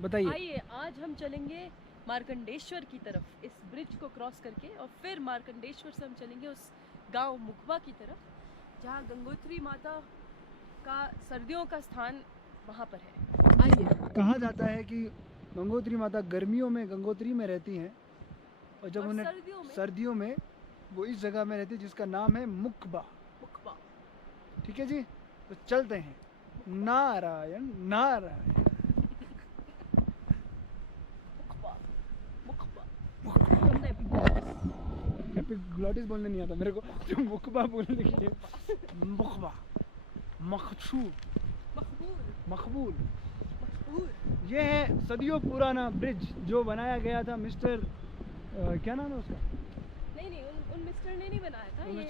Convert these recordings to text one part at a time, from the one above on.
बताइए। आइए आज हम चलेंगे मार्कंडेश्वर की तरफ, इस ब्रिज को क्रॉस करके, और फिर मार्कंडेश्वर से हम चलेंगे उस गांव मुखबा की तरफ, जहां गंगोत्री माता का सर्दियों का स्थान वहां पर है। आइए। कहा जाता है कि गंगोत्री माता गर्मियों में गंगोत्री में रहती हैं और जब और उन्हें सर्दियों में वो इस जगह में रहती है जिसका नाम है मुखबा। मुखबा। ठीक है जी, तो चलते हैं। नारायण नारायण। मुखबा मुखबा। एपिग्लॉटिस बोलने नहीं आता मेरे को, जो मुखबा बोलने के लिए। मुखबा, मखसूर, मकबूल मकबूल। मकबूल। ये है सदियों पुराना ब्रिज जो बनाया गया था मिस्टर क्या नाम है उसका? नहीं, उन मिस्टर ने नहीं बनाया था। ये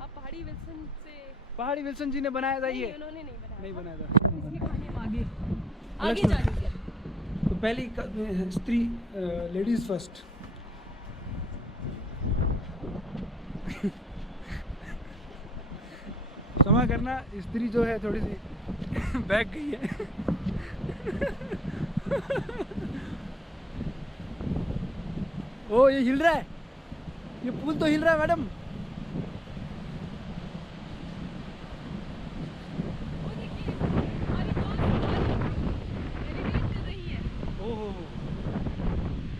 आप पहाड़ी विल्सन से, पहाड़ी विल्सन जी ने बनाया था। ये उन्होंने नहीं बनाया था। इसकी कहानी हम आगे जानेंगे। तो पहली स्त्री, लेडीज फर्स्ट। क्षमा करना, स्त्री जो है थोड़ी सी बैग गई है। ओ ये हिल रहा है, ये पुल तो हिल रहा है मैडम।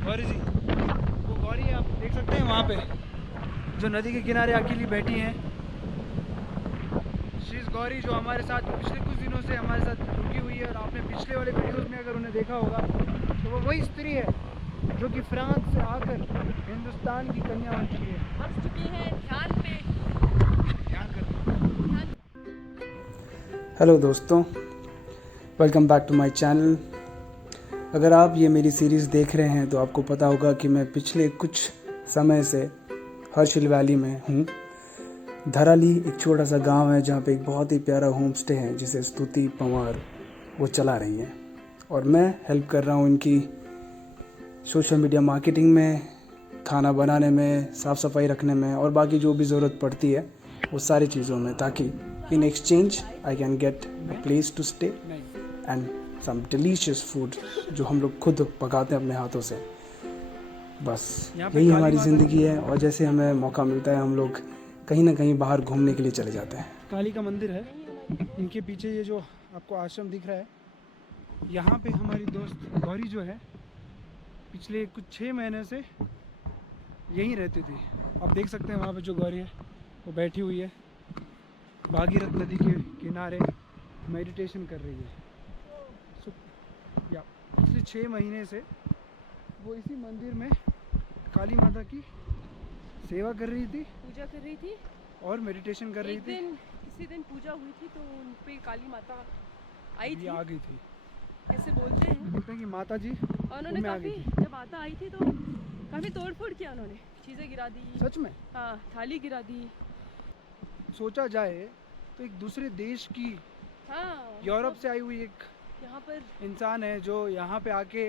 गौरी जी, वो गौरी आप देख सकते हैं वहाँ पे जो नदी के किनारे अकेली बैठी हैं। शीज गौरी जो हमारे साथ पिछले कुछ दिनों से हमारे साथ रुकी हुई है, और आपने पिछले वाले वीडियोस में अगर उन्हें देखा होगा तो वो वही स्त्री है जो कि फ्रांस से आकर हिंदुस्तान की कन्या बन चुकी है। बस चुकी है। ध्यान पे ध्यान कर। हेलो दोस्तों, welcome back to my channel. अगर आप ये मेरी सीरीज़ देख रहे हैं तो आपको पता होगा कि मैं पिछले कुछ समय से हर्षिल वैली में हूँ। धराली एक छोटा सा गांव है जहाँ पे एक बहुत ही प्यारा होम स्टे है जिसे स्तुति पंवार वो चला रही हैं, और मैं हेल्प कर रहा हूँ इनकी सोशल मीडिया मार्केटिंग में, खाना बनाने में, साफ़ सफाई रखने में, और बाकी जो भी ज़रूरत पड़ती है वो सारी चीज़ों में, ताकि in exchange I can get a place to stay and some delicious food जो हम लोग खुद पकाते हैं अपने हाथों से। बस यही हमारी ज़िंदगी है, और जैसे हमें मौका मिलता है हम लोग कहीं ना कहीं बाहर घूमने के लिए चले जाते हैं। काली का मंदिर है, इनके पीछे ये जो आपको आश्रम दिख रहा है, यहाँ पे हमारी दोस्त गौरी जो है पिछले कुछ 6 महीने से यहीं रहती थी। आप देख सकते हैं वहाँ पे जो गौरी है वो बैठी हुई है, भागीरथ नदी के किनारे मेडिटेशन कर रही है। या पिछले 6 महीने से वो इसी मंदिर में काली माता की सेवा कर रही थी, पूजा कर रही थी और मेडिटेशन कर रही थी। किसी दिन पूजा हुई थी तो उन पे काली माता आई थी, आ गई थी। ऐसे बोलते हैं कि माता जी और उन्होंने काफ़ी, जब माता आई थी तो काफ़ी तोड़फोड़ किया, उन्होंने चीज़ें गिरा दी। सच में? हाँ, थाली गिरा दी। सोचा जाए तो एक दूसरे देश की, हाँ, यूरोप से आई हुई एक यहाँ पर इंसान है जो यहाँ पे आके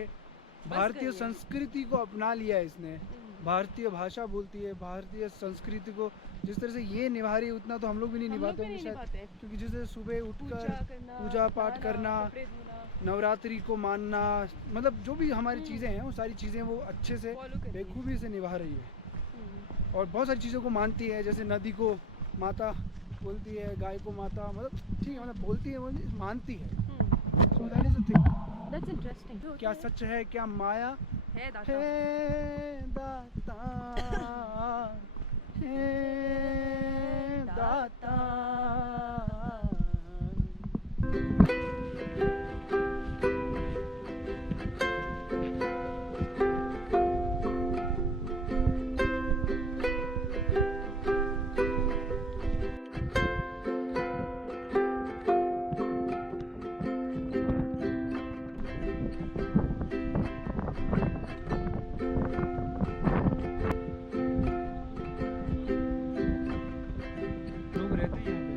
भारतीय संस्कृति को अपना लिया है। इसने भारतीय भाषा बोलती है, भारतीय संस्कृति को जिस तरह से ये निभा रही है उतना तो हम लोग भी नहीं निभाते हैं शायद, क्योंकि जैसे सुबह उठकर पूजा पाठ करना, नवरात्रि को मानना, मतलब जो भी हमारी चीज़ें हैं वो सारी चीज़ें वो अच्छे से बेखूबी से निभा रही है, और बहुत सारी चीज़ों को मानती है। जैसे नदी को माता बोलती है, गाय को माता, मतलब ठीक है, मतलब बोलती है, वो मानती है। So that is the thing. That's interesting. क्या सच है, क्या माया है दाता, है दाता, है दाता। लोग रहते हैं यहाँ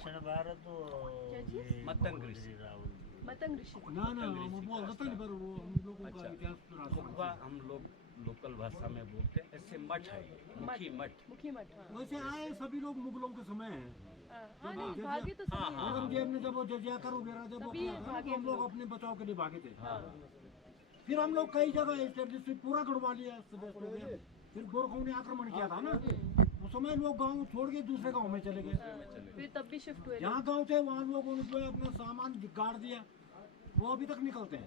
दक्षिण भारत तो क्या चीज़? ये मतंग ऋषि। राहुल मतंग ऋषि। ना ना हम बोलते नहीं पर वो हम लोगों का अच्छा। इतिहास मुखबा हम लोग लोकल भाषा में बोलते हैं, ऐसे मठ है ये, मुखी मठ। मुखी मठ, हाँ। वैसे आए सभी लोग मुगलों के समय है। हाँ नहीं, भागे तो सभी हैं। औरंगजेब ने जब वो जजियाकर वगैरह जब वो तभी किया था ना, भागे तो हम लोग लोग। अपने बचाव के लिए भागे थे। हाँ। फिर हम लोग कई जगह एस्टेब्लिश पूरा गढ़वा लिया, establish हो गया। फिर गोरखों ने आक्रमण किया था ना, उस समय लोग गांव छोड़ के दूसरे गांव में चले गए। फिर तब भी शिफ्ट हुए लोग। जहाँ गांव थे वहाँ लोगों ने जो है अपना सामान गाड़ दिया, वो अभी तक निकलते हैं।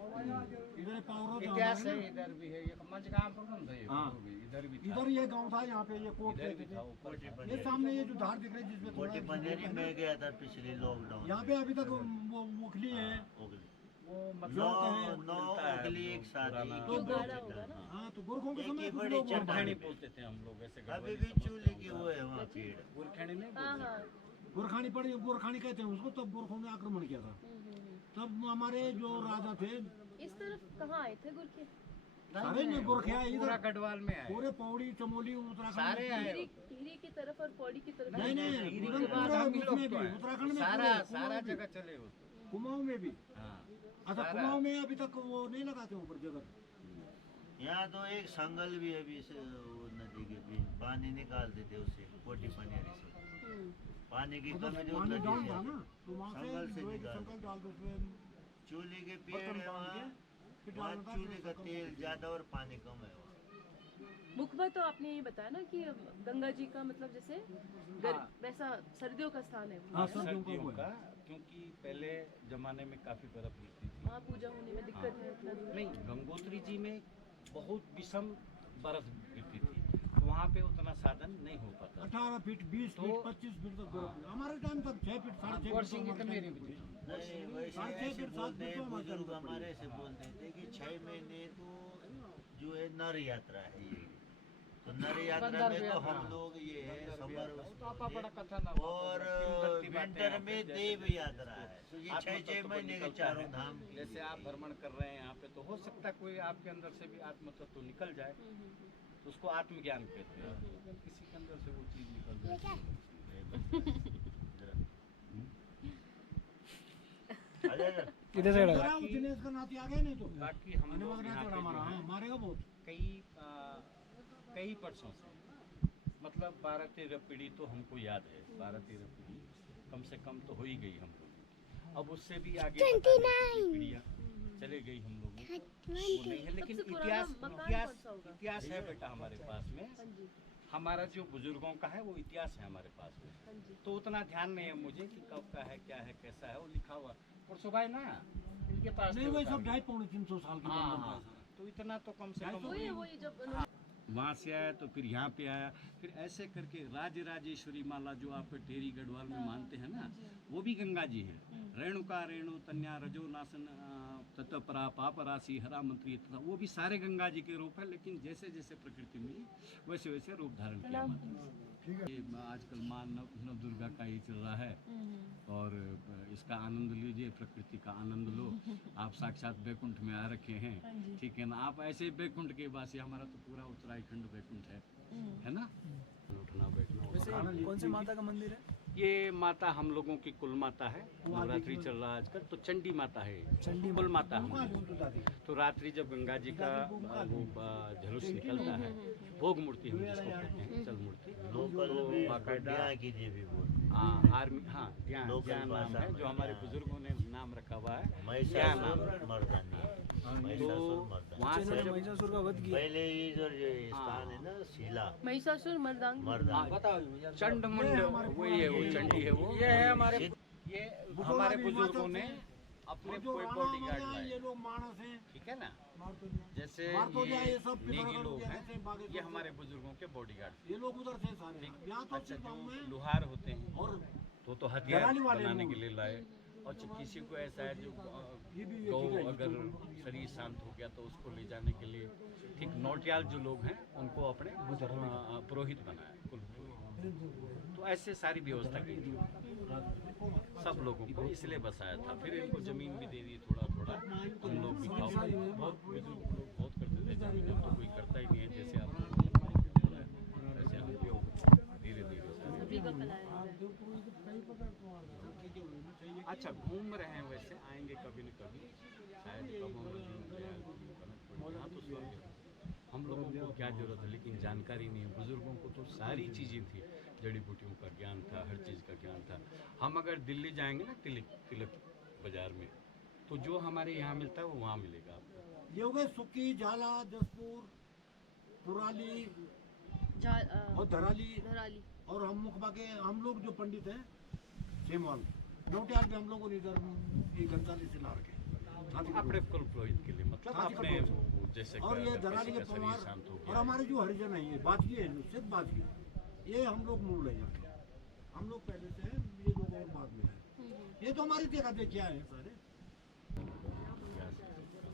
इधर पावरो जो इतिहास हमारे है, इधर भी है, ये मंझगांव प्रखंड है ये, हाँ। इधर भी था, इधर ये गांव था, यहाँ पे ये कोट इधर भी कहते था थे। ऊपर। ये सामने ये जो धार दिख रही है जिसमें कोटी थोड़ा बनेरी में गया था पिछले लॉकडाउन। यहाँ पे अभी तक वो मुखली है। वो नौ मतलब नौ उगली एक साथ ही। तो जो गाड़ा होगा ना। हाँ तो गोरखों के एक समय ही कुछ बड़ी लोग वहाँ चट्टान भागे। बोलते थे हम लोग ऐसे अभी भी चूल्हे के वो है वहाँ पेड़। गुरखेड़ी नहीं हाँ बोलते। हाँ। गोरखानी पड़ी, गोरखानी कहते हैं उसको। तब गोरखों ने आक्रमण किया था। तब हमारे जो राजा थे इस तरफ कहाँ आए थे गुरखे? सारे ने गोरखे आए पूरा इधर, गढ़वाल में आए, पूरे पौड़ी चमोली उत्तराखंड सारे में। आए। टिहरी टिहरी की तरफ और पौड़ी की तरफ। नहीं नहीं टिहरी पूरे के बाद पूरे हम ही लोग उसमें तो भी, हैं। उत्तराखंड में सारा पूरे, सारा कुमाऊं भी। जगह चले हो तो। कुमाऊं में भी। हाँ। अच्छा सारा। कुमाऊं में अभी तक वो नहीं लगाते ऊपर जगह। यहाँ तो एक संगल भी है अभी से वो नदी के बीच पानी निकालते थे उससे कोटी बनेरी से। पानी की मतलब कमी जो पानी नदी डाउन से था ना, तो वहाँ संगल से से लोहे की निकाल। संकल डाल दो उसमें, चूल्हे के पेड़ बर्तन है बांध वहाँ, के, फिर वहाँ डालना था, चूल्हे फिर का उसका तेल ज्यादा और पानी कम है वहाँ। मुखबा तो आपने ये बताया ना कि गंगा जी का मतलब जैसे वैसा सर्दियों का स्थान है। हाँ सर्दियों का सर्दियों वो का, है। क्योंकि पहले जमाने में काफी बर्फ गिरती थी। वहाँ पूजा होने में दिक्कत है इतना दूर। नहीं, गंगोत्री जी में बहुत विषम बर्फ गिरती थी, तो वहाँ पे उतना साधन नहीं हो पाता। 18 फीट 20 तो- फीट 25 फीट तक बर्फ है। हमारे टाइम तक 6 फीट 6.5 फीट गोरसिंह तो की हमारे तो टाइम मेरी तक भी थी। नहीं वैसे साढ़े छः ऐसे फीट, सात बोलते फीट हैं तो हमारे बुजुर्ग टाइम तक हमारे ऐसे बोलते थे कि 6 महीने तो जो है नर यात्रा है ये। तो नर यात्रा में तो हम लोग ये है समर और विंटर में देव यात्रा है। तो ये 6 महीने के चारों धाम की जैसे आप भ्रमण कर रहे हैं यहाँ पे, तो हो सकता है कोई आपके अंदर से भी आत्म तत्व निकल जाए, तो उसको आत्मज्ञान कहते हैं। अगर किसी के अंदर से वो चीज निकल जाए, इधर से लगा। जरा दिनेश का नाती आ गया नहीं तो बाकी हम आने लोग वाला यहाँ नाती पे हमारा, जो हाँ है, मारेगा बहुत। कई वर्षों से, मतलब 12-13 पीढ़ी तो हमको याद है, 12-13 पीढ़ी कम से कम तो हो ही गई हम लोग। अब उससे भी आगे पीढ़ियाँ चले गई हम लोग, वो नहीं है। लेकिन सबसे पुराना इतिहास मकान इतिहास कौन सा होगा? इतिहास है बेटा हमारे पास में। हाँ जी, हमारा जो बुजुर्गों का है वो इतिहास है हमारे पास में, हाँ जी। तो उतना ध्यान नहीं है मुझे कि कब का है, क्या है, कैसा है, वो लिखा हुआ। और सुबह ना इनके पास नहीं थे वो वही सब सारे। 250-300 साल की हाँ बनता हाँ, है। तो इतना तो कम से कम वही वही जब उन्होंने वहाँ से आया तो फिर यहाँ पे आया, फिर ऐसे करके राजराजेश्वरी माला जो आप टेरी गढ़वाल में मानते हैं ना, वो भी गंगा जी है। रेणुका रेणु तन्या रजो नासन तत्परा पाप राशि हरा मंत्री तथा, वो भी सारे गंगा जी के रूप है। लेकिन जैसे जैसे प्रकृति मिली वैसे वैसे रूप धारण किया माता ने। ये आजकल माँ नव दुर्गा का ही चल रहा है, और इसका आनंद लीजिए, प्रकृति का आनंद लो। आप साक्षात बैकुंठ में आ रखे हैं, ठीक है ना। आप ऐसे बैकुंठ के वासी, हमारा तो पूरा उत्तराखंड बैकुंठ है ना। उठना बैठना वैसे कौन से माता का मंदिर है? ये माता हम लोगों की कुल माता है, नवरात्रि चल रहा है आजकल, तो चंडी माता है, चंडी कुल माता हम लोगों की। तो रात्रि जब गंगा जी का वो झलुस निकलता है, भोग मूर्ति हम जिसको कहते हैं, चल मूर्ति, लोकल तो भी बाकायदा यहाँ की देवी बोलते हाँ आर्मी, हाँ ध्यान लोकल ध्यान नाम भाषा है, जो में हमारे ध्यान। बुजुर्गों ने नाम रखा हुआ है, ध्यान नाम। महिषासुर मर्दानी तो महिषासुर मर्दानी वहाँ से जिन्होंने जब महिषासुर का वध किया। पहले इधर जो स्थान है ना शिला महिषासुर मर्दांग मर्दानी चंड मुंड वही है, वो चंडी है, वो ये है हमारे, ये हमारे बुजुर्गों ने अपने और जो कोई राणा बॉडी हमारे गार्ड यहाँ लाए, ये लोग मानस हैं, ठीक है ना। मार तो दिया। जैसे मार तो दिया, ये ये सब नेगी पिथौरागढ़ लोग वगैरह हैं, से बागे ये तो हमारे बुजुर्गों के बॉडी गार्ड। ये लोग उधर से सारे यहाँ तो अच्छा, सिर्फ गाँव जो में लुहार होते हैं और तो हथियार दलाली वाले बनाने लोग। के लिए लाए। और जब किसी को ऐसा है जो ये भी गौ ठीक है, अगर शरीर शांत हो गया तो उसको ले जाने के लिए, ठीक नौटियाल जो लोग हैं उनको अपने पुरोहित बनाया, कुल पुरोहित। तो ऐसे सारी व्यवस्था की थी सब लोगों को, इसलिए बसाया था। फिर इनको जमीन भी दे दी थोड़ा थोड़ा, हम लोग भी खाओ, बहुत बुजुर्ग लोग बहुत करते थे जमीन, अब तो कोई करता ही नहीं है। जैसे आप लोगों ने ऐसे हम लोग धीरे धीरे सभी का फैलाया है। अच्छा घूम रहे हैं, वैसे आएंगे कभी न कभी, शायद कब हम यहाँ तो स्वर्ग है। हम लोगों को क्या जरूरत है, लेकिन जानकारी नहीं है। बुजुर्गों को तो सारी चीज़ें थी, जड़ी बूटियों का ज्ञान था, हर चीज़ का ज्ञान था। हम अगर दिल्ली जाएंगे ना, तिलक बाजार में, तो जो हमारे यहाँ मिलता है वो वहाँ मिलेगा आपको। ये हो गए सुक्की, झाला, जसपुर, पुराली और धराली और हम मुखबा के हम लोग जो पंडित हैं सेमवाल नोटियाल पे हम लोगों ने इधर एक गंजाली से ला रखे अपने कुल पुरोहित के लिए, मतलब हाथी अपने का वो जैसे और ये किसी धराली के का शरीर पवार शांत हो और गया। हमारे जो हरिजन है ये बाजगी है, सिर्फ बाजगी, ये हम लोग मूल है यहाँ के। हम लोग पहले से हैं, ये लोग और बाद में है। ये तो हमारी देखा देखी आए हैं सारे।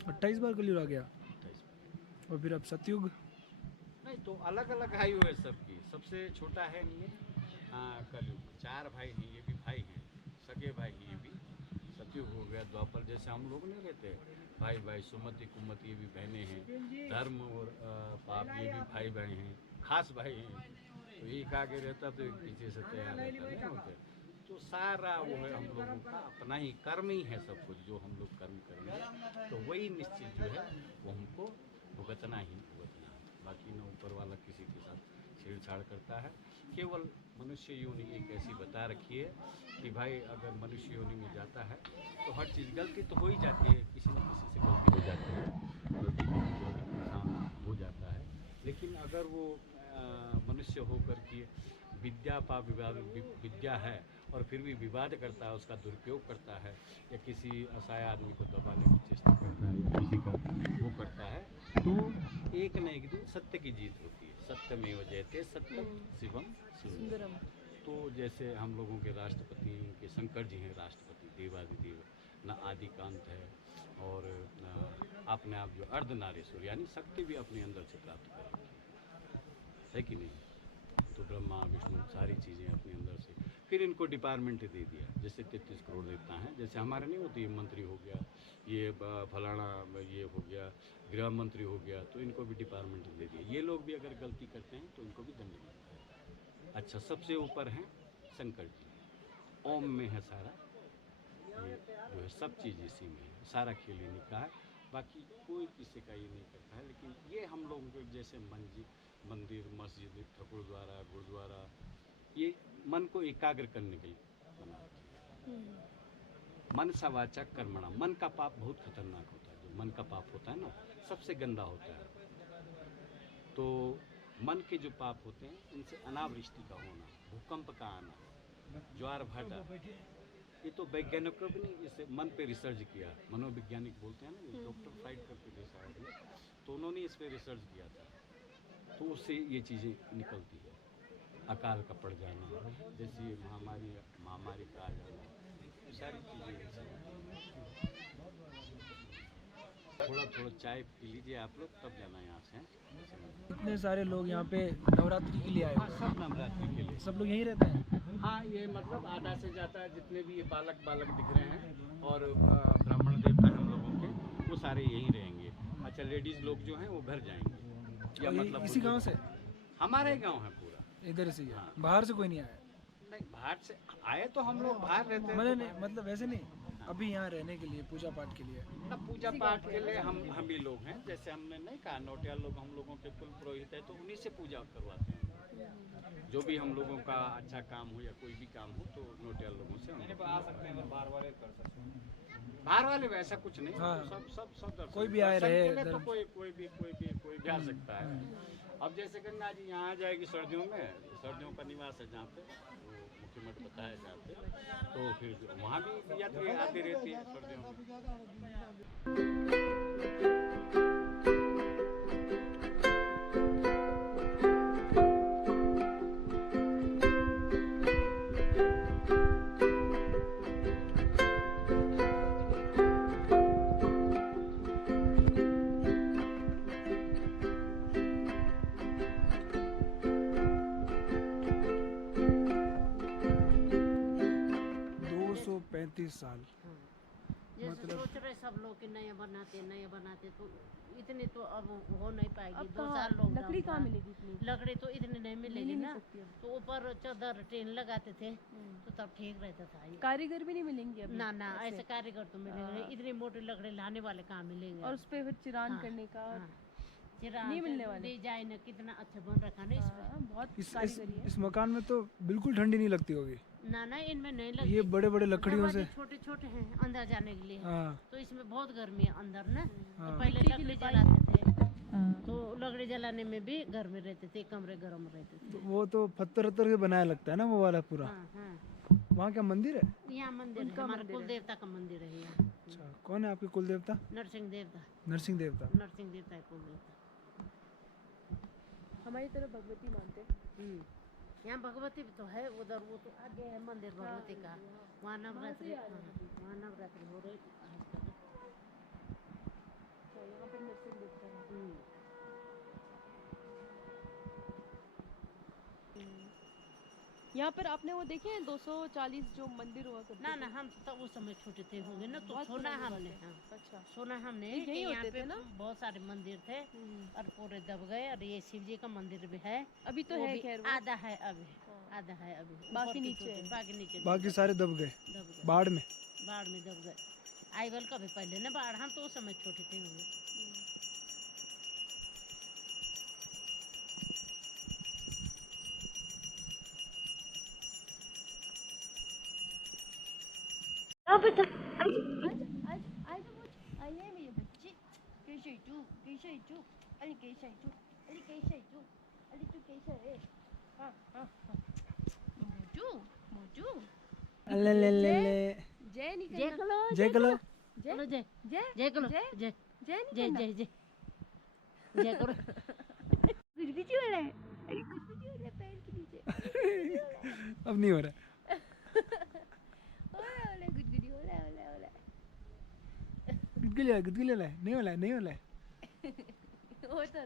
28 बार कलयुग आ गया और फिर अब सतयुग। नहीं तो अलग अलग आयु है सबकी, सबसे छोटा है ये कलयुग। 4 भाई हैं, ये भी भाई हैं, सगे भाई हैं, ये भी सतयुग हो गया। द्वापर जैसे हम लोग नहीं रहते भाई भाई, सुमति कुमति ये भी बहनें हैं, धर्म और पाप ये भी भाई भाई हैं, खास भाई हैं। तो एक आगे रहता तो एक पीछे से तैयार रहता, नहीं होते। तो सारा वो है हम लोगों का अपना ही कर्म ही है सब कुछ, जो हम लोग कर्म करेंगे तो वही निश्चित जो है वो हमको भुगतना ही भुगतना है। बाकी न ऊपर वाला किसी के साथ छेड़छाड़ करता है। केवल मनुष्य योनि एक ऐसी बता रखी है कि भाई अगर मनुष्य योनि में जाता है तो हर चीज़, गलती तो हो ही जाती है, किसी न किसी से गलती हो जाती है, गलती इंसान हो जाता है। लेकिन अगर वो मनुष्य होकर के विद्या पा विद्या है और फिर भी विवाद करता है, उसका दुरुपयोग करता है, या किसी असहाय आदमी को दबाने की चेष्टा करता है, या किसी का वो करता है, तो एक न एक दिन सत्य की जीत होती है। सत्यमेव जयते, सत्यम शिवम सुंदरम। तो जैसे हम लोगों के राष्ट्रपति के शंकर जी हैं, राष्ट्रपति देवादिदेव, न आदिकांत है और न अपने आप जो अर्धनारीश्वर यानी शक्ति भी अपने अंदर से प्राप्त करेंगे, है कि नहीं। तो ब्रह्मा विष्णु सारी चीज़ें अपने अंदर से, फिर इनको डिपार्टमेंट दे दिया, जैसे 33 करोड़ देता है, जैसे हमारे नहीं होती, मंत्री हो गया, ये फलाना ये हो गया, गृह मंत्री हो गया, तो इनको भी डिपार्टमेंट दे दिया। ये लोग भी अगर गलती करते हैं तो इनको भी दंड मिलता है। अच्छा, सबसे ऊपर हैं शंकर जी, ओम में है सारा, ये जो है सब चीज़ इसी में है, सारा खेल इन्हीं का है, बाकी कोई किसी का ये नहीं करता है। लेकिन ये हम लोगों को जैसे मंदिर, मस्जिद, ठाकुरद्वारा, गुरुद्वारा, ये मन को एकाग्र करने के लिए बना रखी है। मन सा वाचा कर्मणा, मन का पाप बहुत खतरनाक होता है। जो मन का पाप होता है ना, सबसे गंदा होता है। तो मन के जो पाप होते हैं, इनसे अनावृष्टि का होना, भूकंप का आना, ज्वार भाटा, ये तो वैज्ञानिकों भी नहीं, इसे मन पे रिसर्च किया, मनोवैज्ञानिक बोलते हैं ना, डॉक्टर फ्राइड करके जैसा, तो उन्होंने इस पर रिसर्च किया था, तो उससे ये चीज़ें निकलती है। अकाल का पड़ जाना, जैसे महामारी का आ जाना, सारी चीज़ें। थोड़ा चाय पी लीजिए आप लोग, तब जाना यहाँ से। इतने सारे लोग यहाँ पे नवरात्रि के लिए आए हाँ, हुए सब नवरात्रि के लिए, सब लोग यहीं रहते हैं। हाँ, ये मतलब आधा से ज़्यादा जितने भी ये बालक दिख रहे हैं और ब्राह्मण देवता हम लोगों के, वो सारे यहीं रहेंगे। अच्छा, लेडीज़ लोग जो हैं वो घर जाएंगे, या मतलब इसी गांव से, हमारे गांव है पूरा, इधर से ही है। हाँ। बाहर से कोई नहीं आया। नहीं बाहर से आए तो हम लोग बाहर रहते हैं, मैंने नहीं, मतलब वैसे नहीं, अभी यहाँ रहने के लिए, पूजा पाठ के लिए। ना पूजा पाठ के लिए हम ही लोग हैं। जैसे हमने नहीं कहा नोटियाल लोग हम लोगों के कुल पुरोहित है, तो उन्हीं से पूजा करवाते हैं। जो भी हम लोगों का अच्छा काम हो या कोई भी काम हो, तो नोटियाल लोगों से हम लोग आ सकते हैं। बाहर वाले कर सकते हैं, बाहर वाले वैसा कुछ नहीं, हाँ। सब दर्शन, कोई भी आए दर्शन रहे के लिए तो धर्म। कोई भी आ सकता है। अब जैसे गंगा जी यहाँ आ जाएगी सर्दियों में, सर्दियों का निवास है जहाँ पे मुख्य मठ बताया जहाँ पे, तो फिर वहाँ भी यात्री आती रहती है सर्दियों में। साल जैसे मतलब सोच रहे सब लोग कि नया बनाते तो इतनी तो अब हो नहीं पाएगी। अब 2 कहाँ साल लोग लकड़ी कहाँ मिलेगी इतनी? लकड़ी तो इतनी नहीं मिलेगी मिल ही नहीं ना। सकती अब। तो ऊपर चादर टीन लगाते थे तो तब ठीक रहता था ये। कारीगर भी नहीं मिलेंगे अभी ना ना ऐसे कारीगर तो मिलेंगे, इतनी मोटी लकड़ी लाने वाले कहाँ मिलेंगे। और उस पे फिर चिरान हाँ, करने का और हाँ। चिराग नहीं मिलने वाले। डिजाइन कितना अच्छा बन रखा ना इस पे। हाँ, बहुत इस कारीगरी है। इस मकान में तो बिल्कुल ठंडी नहीं लगती होगी। ना ना इनमें नहीं लगती। ये बड़े बड़े लकड़ियों से। छोटे छोटे हैं अंदर जाने के लिए। हाँ तो इसमें बहुत गर्मी है अंदर ना। हाँ। तो पहले मिट्टी की लकड़ी लिपाई जलाते थे तो लकड़ी जलाने में भी गर्मी रहते थे, कमरे गर्म रहते थे। तो वो तो पत्थर के बनाया लगता है ना वो वाला पूरा। हाँ हाँ। वहाँ क्या मंदिर है? यहाँ मंदिर है, हमारा कुल देवता का मंदिर है यहाँ। अच्छा, कौन है आपके कुल देवता? नरसिंह देवता। नरसिंह देवता। नरसिंह देवता है कुल देवता। हमारी तरफ भगवती मानते हैं। यहाँ भगवती भी तो है, उधर वो तो आगे है मंदिर भगवती का। वहाँ नवरात्रि, वहाँ नवरात्रि हो रही आजकल। तो यहाँ पे नरसिंह देवता है। यहाँ पर आपने वो देखे हैं 240 जो मंदिर हुआ करते ना थे? ना हम तो तब उस समय छोटे थे होंगे ना, तो बहुत सुना पुरानी हमने। बात है। हाँ अच्छा। सुना हमने ये कि यहीं यहाँ होते पे थे ना? बहुत सारे मंदिर थे और पूरे दब गए। और ये शिव जी का मंदिर भी है, अभी तो वो है भी खैर वो। आधा है अभी। आधा है अभी, बाकी ऊपर के नीचे टूटे, है। बाकी नीचे बाकी सारे दब गए दब गए, बाढ़ में। बाढ़ में दब गए। आईवल का भी पहले ना बाढ़, हम तो उस समय छोटे थे होंगे। ले ले ले ले जय नहीं जय करना। जय करो। चलो जय जय जय करो, जय जय जय नहीं जय करना। जय जय जय करो। गुजगुजी हो रहा है। अरे गुजगुजी हो रहा है पैर के नीचे। अब नहीं हो रहा। ओले गुजगुजी हो रहा है, ओले ओले। गुदगुली नहीं हो रहा है, नहीं हो रहा है। वो तो